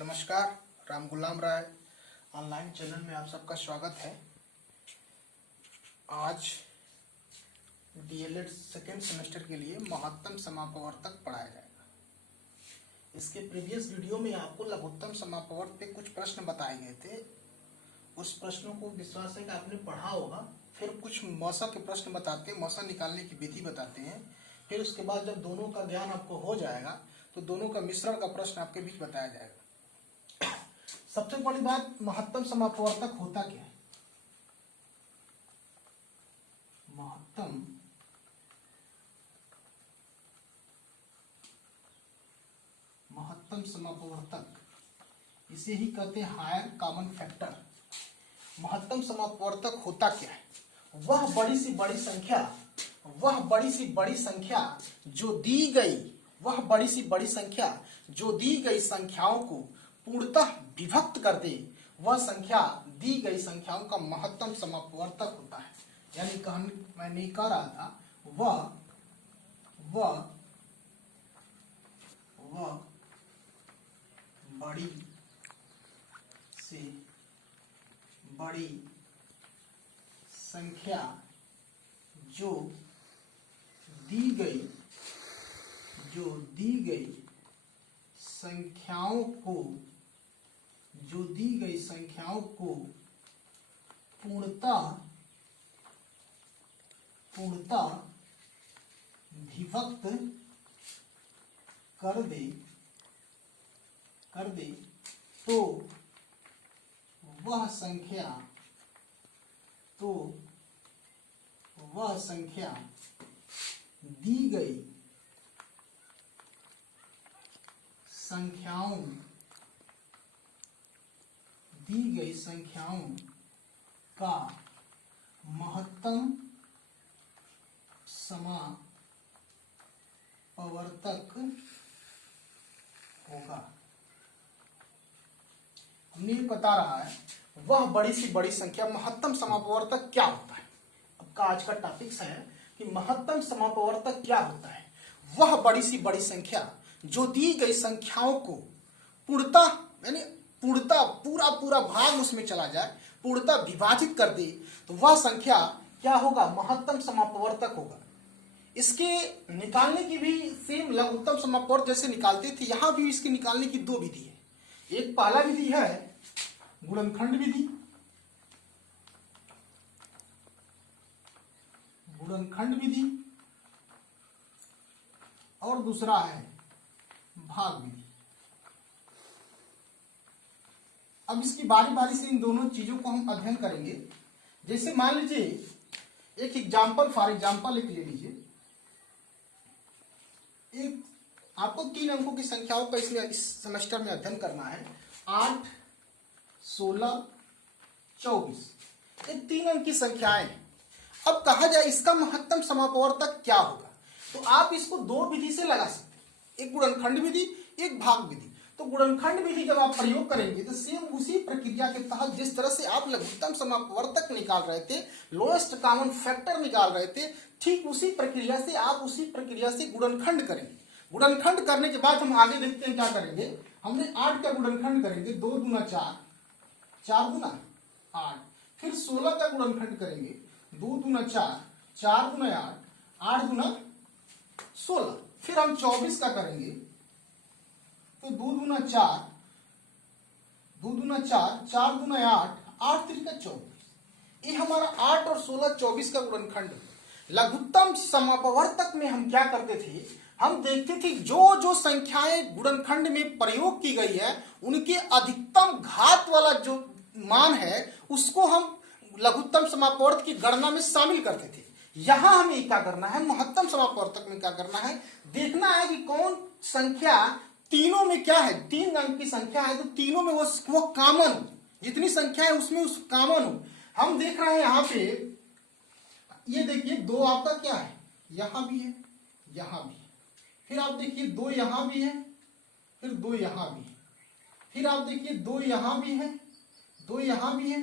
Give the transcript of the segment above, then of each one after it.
नमस्कार, राम गुलाम राय online channel में आप सबका स्वागत है। आज डीएलएड सेकेंड सेमेस्टर के लिए महत्तम समापवर्तक पढ़ाया जाएगा। इसके प्रीवियस वीडियो में आपको लघुत्तम समापवर्त पे कुछ प्रश्न बताए गए थे। उस प्रश्नों को विश्वास है कि आपने पढ़ा होगा। फिर कुछ मौसा के प्रश्न बताते हैं, मौसा निकालने की विधि बताते हैं। फिर उसके बाद जब दोनों का ज्ञान आपको हो जाएगा तो दोनों का मिश्रण का प्रश्न आपके बीच बताया जाएगा। सबसे बड़ी बात, महत्तम समापवर्तक होता क्या है? महत्तम समापवर्तक, इसे ही कहते हैं हायर कॉमन फैक्टर। महत्तम समापवर्तक होता क्या है? वह बड़ी सी बड़ी संख्या जो दी गई संख्याओं को पूर्णतः विभक्त कर दे, वह संख्या दी गई संख्याओं का महत्तम समापवर्तक होता है। यानी मैंने कह रहा था वह बड़ी से बड़ी संख्या जो दी गई संख्याओं को पूर्णतः विभक्त कर दे तो वह संख्या दी गई संख्याओं का महत्तम समापवर्तक होगा। हमने ये बता रहा है वह बड़ी सी बड़ी संख्या, महत्तम समापवर्तक क्या होता है। अब का आज का टॉपिक्स है कि महत्तम समापवर्तक क्या होता है। वह बड़ी सी बड़ी संख्या जो दी गई संख्याओं को पूर्णतः यानी पूर्णतः पूरा भाग उसमें चला जाए, पूर्णतः विभाजित कर दे, तो वह संख्या क्या होगा? महत्तम समापवर्तक होगा। इसके निकालने की भी सेम लघुत्तम समापवर्तक जैसे निकालते थे, यहां भी इसके निकालने की दो विधि है। एक पहला विधि है गुणनखंड विधि और दूसरा है भाग विधि। अब इसकी बारी बारी से इन दोनों चीजों को हम अध्ययन करेंगे। जैसे मान लीजिए एक फॉर एग्जाम्पल एक ले लीजिए। एक आपको 3 अंकों की संख्याओं का इसमें इस सेमेस्टर में अध्ययन करना है। 8, 16, 24 ये 3 अंक की संख्याएं। अब कहा जाए इसका महत्तम समापवर्तक क्या होगा, तो आप इसको दो विधि से लगा सकते हैं, एक गुणनखंड विधि, एक भाग विधि। तो गुणनखंड विधि जब आप प्रयोग करेंगे तो सेम उसी प्रक्रिया के तहत जिस तरह से आप लघुत्तम समापवर्तक निकाल रहे थे, लोएस्ट कॉमन फैक्टर निकाल रहे थे, ठीक उसी प्रक्रिया से गुणनखंड करेंगे। गुणनखंड करने के बाद हम आगे देखते हैं क्या करेंगे। हमने 8 का गुणनखंड करेंगे, 2 दूना 4, 4 दूना 8। फिर 16 का गुणनखंड करेंगे, 2 दूना 4, 4 दूना 8, 8 दूना 16। फिर हम 24 का करेंगे तो 2 दूना 4, 2 दूना 4, 4 दूना 8, 8 त्रिका 24। ये हमारा 8 और 16, 24 का गुणनखंड। लघुत्तम समापवर्तक में हम क्या करते थे, हम देखते थे जो संख्याएं गुणनखंड में प्रयोग की गई है उनके अधिकतम घात वाला जो मान है उसको हम लघुत्तम समापवर्तक की गणना में शामिल करते थे। यहां हमें क्या करना है, महत्तम समापवर्तक में क्या करना है, देखना है कि कौन संख्या तीनों में क्या है। 3 अंक की संख्या है तो तीनों में वो कॉमन हो, जितनी संख्या है उसमें उस कॉमन हो। हम देख रहे हैं यहाँ पे, ये देखिए 2 आपका क्या है, यहां भी है, यहां भी है। फिर आप देखिए 2 यहां भी है, फिर 2 यहां भी है। फिर आप देखिए 2 यहां भी है, 2 यहां भी है,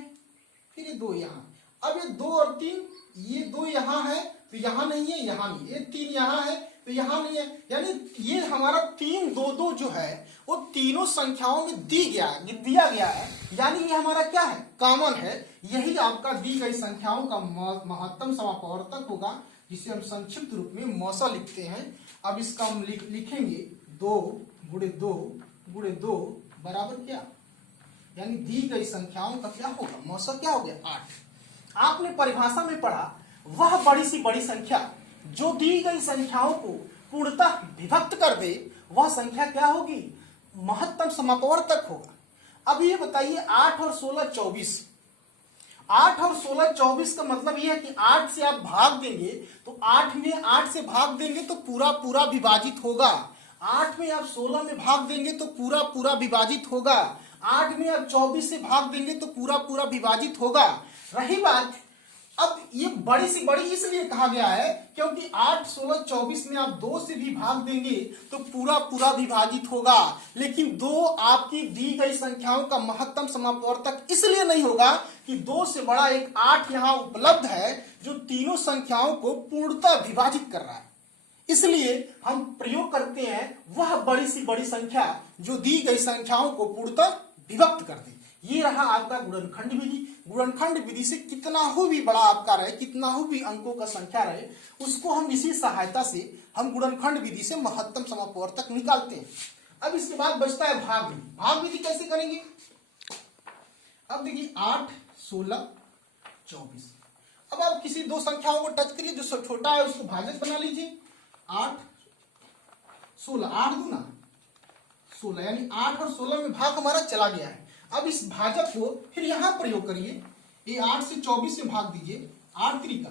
फिर ये 2 यहां। अब ये 2 और 3, ये 2 यहां है तो यहां नहीं है, यहां नहीं, ये 3 यहां है तो यहाँ नहीं है, यानी ये हमारा 3 2 2 जो है वो तीनों संख्याओं में दिया गया है, यानी ये हमारा क्या है, कॉमन है। यही आपका दी गई संख्याओं का महत्तम समापवर्तक होगा, जिसे हम संक्षिप्त रूप में मौसा लिखते हैं। अब इसका हम लिखेंगे 2 गुणे 2 गुणे 2 बराबर क्या, यानी दी गई संख्याओं का क्या होगा, मौसा क्या हो गया 8। आपने परिभाषा में पढ़ा वह बड़ी सी बड़ी संख्या जो दी गई संख्याओं को पूर्णतः विभक्त कर दे वह संख्या क्या होगी, महत्तम समापवर्तक होगा। अब ये बताइए 8 और 16 24, 8 और 16 24 का मतलब यह है कि 8 से आप भाग देंगे तो 8 में 8 से भाग देंगे तो पूरा पूरा विभाजित होगा, 8 में आप 16 में भाग देंगे तो पूरा पूरा विभाजित होगा, 8 में आप 24 से भाग देंगे तो पूरा पूरा विभाजित होगा। रही बात, अब ये बड़ी सी बड़ी इसलिए कहा गया है क्योंकि 8 16 24 में आप 2 से भी भाग देंगे तो पूरा पूरा विभाजित होगा, लेकिन 2 आपकी दी गई संख्याओं का महत्तम समापवर्तक इसलिए नहीं होगा कि 2 से बड़ा एक 8 यहाँ उपलब्ध है जो तीनों संख्याओं को पूर्णतः विभाजित कर रहा है। इसलिए हम प्रयोग करते हैं वह बड़ी सी बड़ी संख्या जो दी गई संख्याओं को पूर्णतः विभक्त कर दे। ये रहा आपका गुणनखंड विधि। गुणनखंड विधि से कितना हो भी बड़ा आपका रहे, कितना हो भी अंकों का संख्या रहे, उसको हम इसी सहायता से हम गुणनखंड विधि से महत्तम समापवर्तक निकालते हैं। अब इसके बाद बचता है भाग विधि। भाग विधि कैसे करेंगे, अब देखिए 8 16 24। अब आप किसी दो संख्याओं को टच करिए, जो छोटा है उसको भाजक बना लीजिए। 8 16, 8 दूना 16, यानी 8 और 16 में भाग हमारा चला गया है। अब इस भाजक को फिर यहां प्रयोग करिए, ये 8 से 24 से भाग दीजिए, 8 त्रिका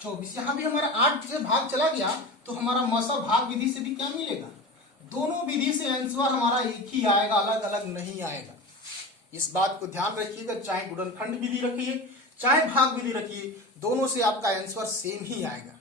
24, यहां भी हमारा 8 से भाग चला गया तो हमारा मौसा भाग विधि से भी क्या मिलेगा, दोनों विधि से आंसर हमारा एक ही आएगा, अलग अलग नहीं आएगा। इस बात को ध्यान रखिएगा, चाहे गुणनखंड विधि रखिए चाहे भाग विधि रखिए, दोनों से आपका आंसर सेम ही आएगा।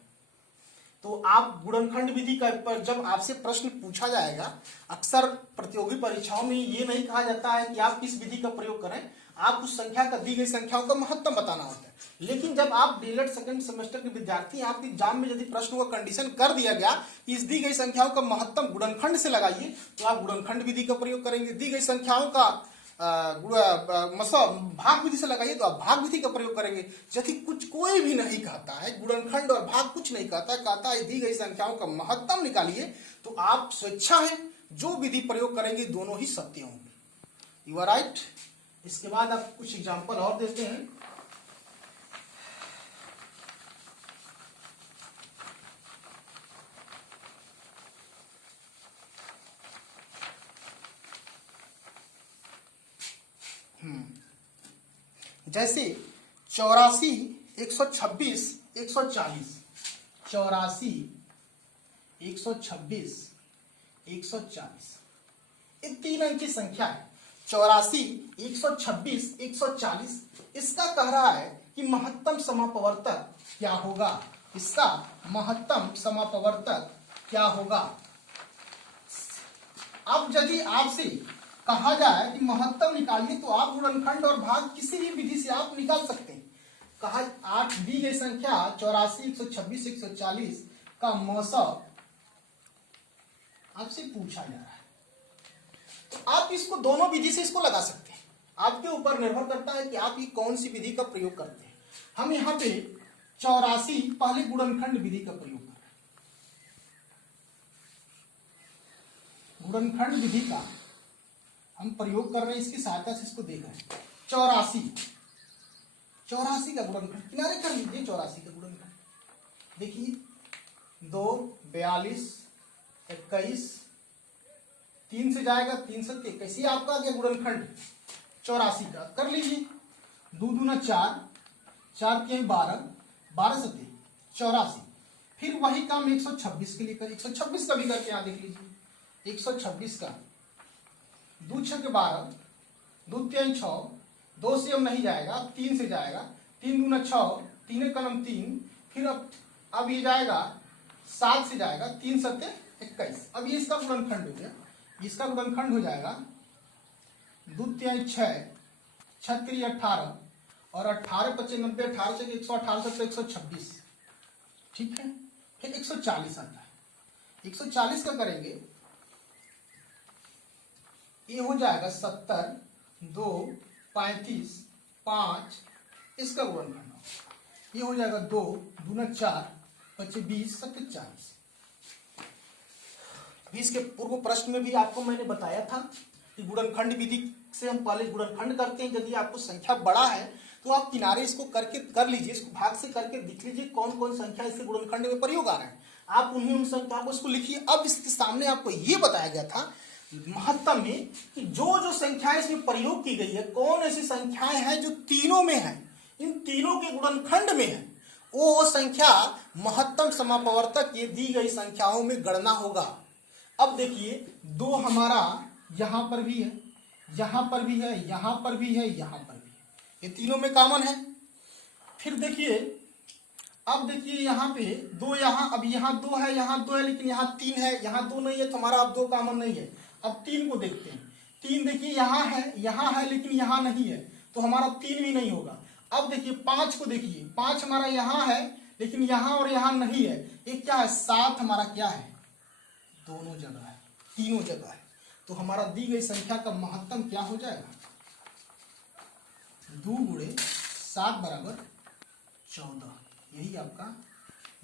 तो आप गुणनखंड विधि का पर जब आपसे प्रश्न पूछा जाएगा, अक्सर प्रतियोगी परीक्षाओं में ये नहीं कहा जाता है कि आप किस विधि का प्रयोग करें, आप उस संख्या का दी गई संख्याओं का महत्तम बताना होता है। लेकिन जब आप डीएलएड सेकंड सेमेस्टर के विद्यार्थी, आपके एग्जाम में यदि प्रश्न का कंडीशन कर दिया गया कि इस दी गई संख्याओं का महत्तम गुणनखंड से लगाइए, तो आप गुणनखंड विधि का प्रयोग करेंगे। दी गई संख्याओं का भाग विधि से लगाइए तो आप भाग विधि का प्रयोग करेंगे। जबकि कोई भी नहीं कहता है, गुणनखंड और भाग कुछ नहीं कहता है दी गई संख्याओं का महत्तम निकालिए, तो आप स्वेच्छा है जो विधि प्रयोग करेंगे दोनों ही सत्य होंगे। You are right. इसके बाद आप कुछ एग्जाम्पल और देते हैं। जैसे 84 126 140, 84 126 140, ये 3 अंक की संख्या है। 84 126 140, इसका कह रहा है कि महत्तम समापवर्तक क्या होगा, इसका महत्तम समापवर्तक क्या होगा। अब यदि आपसे कहा जाए कि महत्तम निकालिए तो आप गुणनखंड और भाग किसी भी विधि से आप निकाल सकते हैं। कहा 8 दी गई संख्या 84 126 140 का मौसा आपसे पूछा जा रहा है, तो आप इसको दोनों विधि से इसको लगा सकते हैं। आपके ऊपर निर्भर करता है कि आप ये कौन सी विधि का प्रयोग करते हैं। हम यहाँ पे 84 पहले गुणनखंड विधि का प्रयोग कर रहे हैं। गुणनखंड विधि का हम प्रयोग कर रहे हैं, इसकी सहायता से इसको देख रहे हैं। 84 का गुणनखंड किनारे कर लीजिए। 84 का गुणनखंड देखिए 2 42 21, 3 से जाएगा 3 से 21, आपका आ गया गुणनखंड 84 का। कर लीजिए 2 दूना 4, 4 के 12, 12 से 84। फिर वही काम 126 के लिए कर, 126 का भी करके यहाँ देख लीजिए। 126 का 2 6 के 12, 2 3 6, 2 से अब नहीं जाएगा, 3 से जाएगा। 3 दूना 6, 3 कलम 3, फिर अब ये जाएगा 7 से जाएगा, 3 7 21। अब ये इसका गुणनखंड हो गया, इसका गुणनखंड हो जाएगा 2 3 6, 6 3 18, और 18 5 90, 18 से 118 से 126। ठीक है। फिर 140 आता है। 140 का करेंगे, ये हो जाएगा 70, 2, 35, 5, इसका गुणनखंड ये हो जाएगा 2 दूना 4, 25, 20, 40। 20 के पूर्व प्रश्न में भी आपको मैंने बताया था कि गुणनखंड विधि से हम पहले गुणनखंड करते हैं। यदि आपको संख्या बड़ा है तो आप किनारे इसको करके कर लीजिए, इसको भाग से करके देख लीजिए कौन कौन संख्या इसके गुणनखंड में प्रयोग आ रहा है। आप उन संख्या को इसको लिखिए। अब इसके सामने आपको ये बताया गया था महत्तम में कि जो जो संख्याएं इसमें प्रयोग की गई है, कौन ऐसी संख्याएं हैं जो तीनों में है, इन तीनों के गुणनखंड में है, वो संख्या महत्तम समापवर्तक ये दी गई संख्याओं में गणना होगा। अब देखिए 2 हमारा यहां पर भी है, यहां पर भी है, यहां पर भी है, यहां पर भी है, ये तीनों में कॉमन है। फिर देखिए, अब देखिए यहाँ पे 2, यहाँ अब यहाँ 2 है, यहाँ 2 है, लेकिन यहाँ 3 है, यहाँ 2 नहीं है, तो हमारा अब 2 कॉमन नहीं है। अब 3 को देखते हैं। 3 देखिए यहाँ है लेकिन यहाँ नहीं है, तो हमारा 3 भी नहीं होगा। अब देखिए 5 को देखिए, 5 हमारा यहाँ है लेकिन यहाँ और यहाँ नहीं है, ये क्या है 7 हमारा क्या है, दोनों जगह है, तीनों जगह है। तो हमारा दी गई संख्या का महत्तम क्या हो जाएगा, 2 गुणे 7 बराबर 14। यही आपका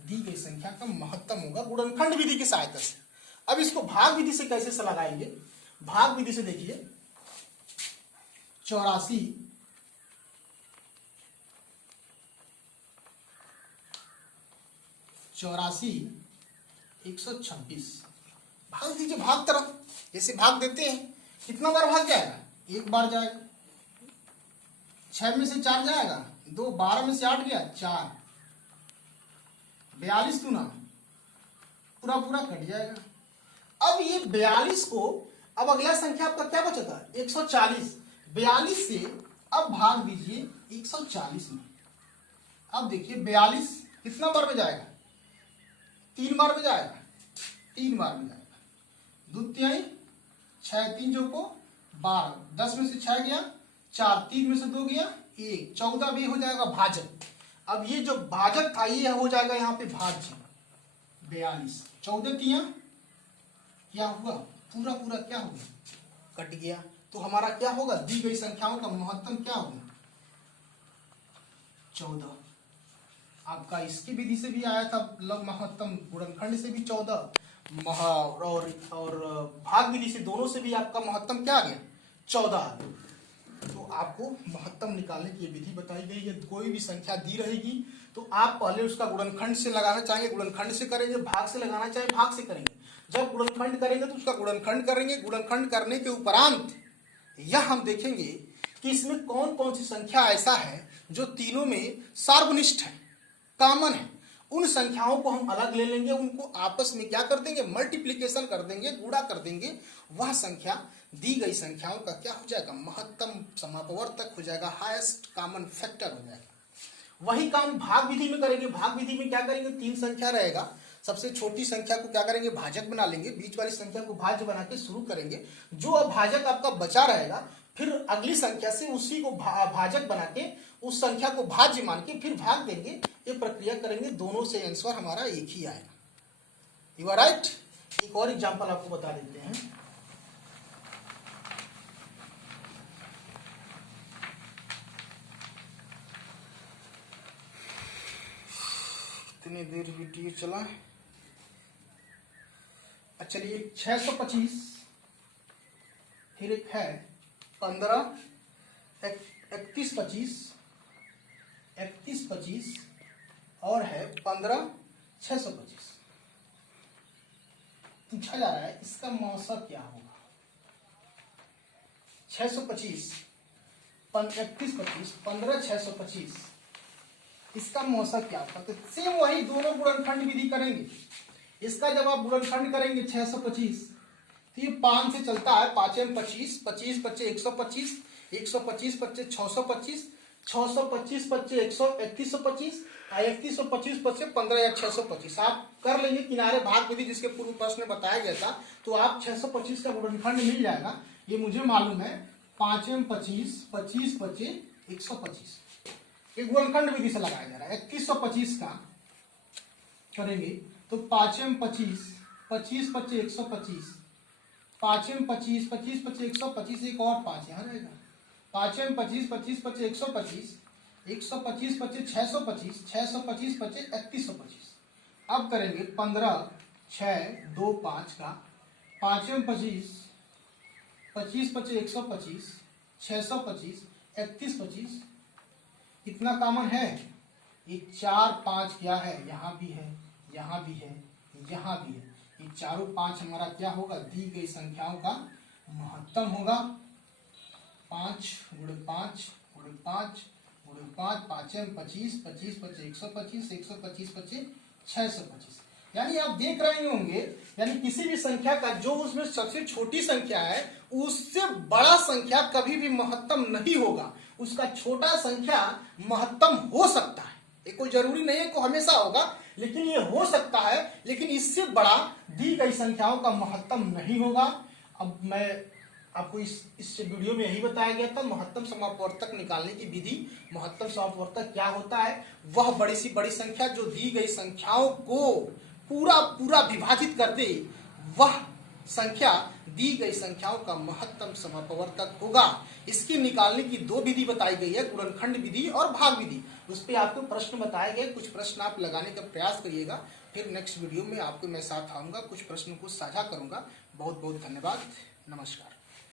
दी गई संख्या का महत्तम होगा गुणनखंड विधि की सहायता से। अब इसको भाग विधि से कैसे लगाएंगे, भाग विधि से देखिए 84 126 भाग दीजिए, भाग तरफ जैसे भाग देते हैं, कितना बार भाग जाएगा, एक बार जाएगा। 6 में से 4 जाएगा, 2, 12 में से 8 गया 4, 42 दूना पूरा पूरा कट जाएगा। अब ये 42 को, अब अगला संख्या आपका क्या बचा था 140, 42 से अब भाग दीजिए 140 में। अब देखिए 42 कितना बार में जाएगा, 3 बार में जाएगा, 3 बार में जाएगा। 2 तिहाई 6, 3 जो को 12, 10 में से 6 गया 4, 3 में से 2 गया 1, 14 भी हो जाएगा भाजक। अब ये जो भाजक था ये हो जाएगा यहाँ पे भाज्य 42, 14 तिया क्या हुआ, पूरा पूरा क्या हुआ, कट गया। तो हमारा क्या होगा, दी गई संख्याओं का महत्तम क्या होगा 14। आपका इसकी विधि से भी आया था लग महत्तम, गुणनखंड से भी 14 और भाग विधि से, दोनों से भी आपका महत्तम क्या आ गया 14 आ गया। तो आपको महत्तम निकालने की विधि बताई गई है। कोई भी संख्या दी रहेगी तो आप पहले उसका गुणनखंड से लगाना चाहेंगे, गुणनखंड से करेंगे, भाग से लगाना चाहे भाग से करेंगे। जब गुणनखंड करेंगे तो उसका गुणनखंड करेंगे, गुणनखंड करने के उपरांत यह हम देखेंगे कि इसमें कौन कौन सी संख्या ऐसा है जो तीनों में सार्वनिष्ठ है, कॉमन है। उन संख्याओं को हम अलग ले लेंगे, उनको आपस में क्या कर देंगे, मल्टीप्लीकेशन कर देंगे, गुणा कर देंगे। वह संख्या दी गई संख्याओं का क्या हो जाएगा, महत्तम समापवर्तक हो जाएगा, हाईएस्ट कॉमन फैक्टर हो जाएगा। वही काम भाग विधि में करेंगे। भाग विधि में क्या करेंगे, 3 संख्या रहेगा, सबसे छोटी संख्या को क्या करेंगे, भाजक बना लेंगे, बीच वाली संख्या को भाज्य बना के शुरू करेंगे। जो अभाजक आपका बचा रहेगा, फिर अगली संख्या से उसी को भाजक बना के उस संख्या को भाज्य मान के फिर भाग देंगे। ये प्रक्रिया करेंगे, दोनों से आंसर हमारा एक ही आएगा। You are right. एक और एग्जांपल आपको बता देते हैं। कितनी देर वीडियो चला, चलिए 625, फिर एक है 15, 31, 25 और है 15, 625। पूछा जा रहा है इसका मौसा क्या होगा। 625, 31, 25, 15, 625, इसका मौसा क्या होगा। तो सेम वही दोनों गुणनखंड विधि करेंगे। इसका जब आप गुणनखंड करेंगे 625, तो ये 5 से चलता है, 5 में 25, 25 बच्चे 125, 125 बच्चे 625, 625 बच्चे 3125, 3125 बच्चे 15,625। आप कर लेंगे किनारे भाग विधि, जिसके पूर्व प्रश्न में बताया गया था। तो आप 625 का गुणनखंड मिल जाएगा, ये मुझे मालूम है। 5 में 25, 25 बच्चे 125, ये गुणनखंड विधि से लगाया जा रहा है। 3125 का करेंगे तो तो 5 में 25, 25 25 125, 5 में 25, 25 25 125, एक और 5 यहाँ रहेगा। 5 में 25, 25 25 125, 125 25 625, 625 25 3125। अब करेंगे 15 6 2 5 का। 5 में 25, 25 25 125, 625 3125। कितना कॉमन है? ये 4 5 क्या है? यहाँ भी है, यहाँ भी है, यहाँ भी है। ये चारों 5 हमारा क्या होगा? दी गई संख्याओं का महत्तम होगा। 5 गुणे 5 गुणे 5 गुणे 5, 5 में 25, 25 25 125, 125 25 625। यानी आप देख रहे होंगे, यानी किसी भी संख्या का जो उसमें सबसे छोटी संख्या है उससे बड़ा संख्या कभी भी महत्तम नहीं होगा। उसका छोटा संख्या महत्तम हो सकता है, ये कोई जरूरी नहीं है कि हमेशा होगा, लेकिन ये हो सकता है। लेकिन इससे बड़ा दी गई संख्याओं का महत्तम नहीं होगा। अब मैं आपको इस वीडियो में यही बताया गया था, महत्तम समापवर्तक निकालने की विधि। महत्तम समापवर्तक क्या होता है? वह बड़ी सी बड़ी संख्या जो दी गई संख्याओं को पूरा पूरा विभाजित कर दे, वह संख्या दी गई संख्याओं का महत्तम समापवर्तक होगा। इसकी निकालने की 2 विधि बताई गई है, गुणनखंड विधि और भाग विधि। उस पर आपको प्रश्न बताए गए, कुछ प्रश्न आप लगाने का प्रयास करिएगा। फिर नेक्स्ट वीडियो में आपको मैं साथ आऊंगा, कुछ प्रश्नों को साझा करूंगा। बहुत बहुत धन्यवाद, नमस्कार।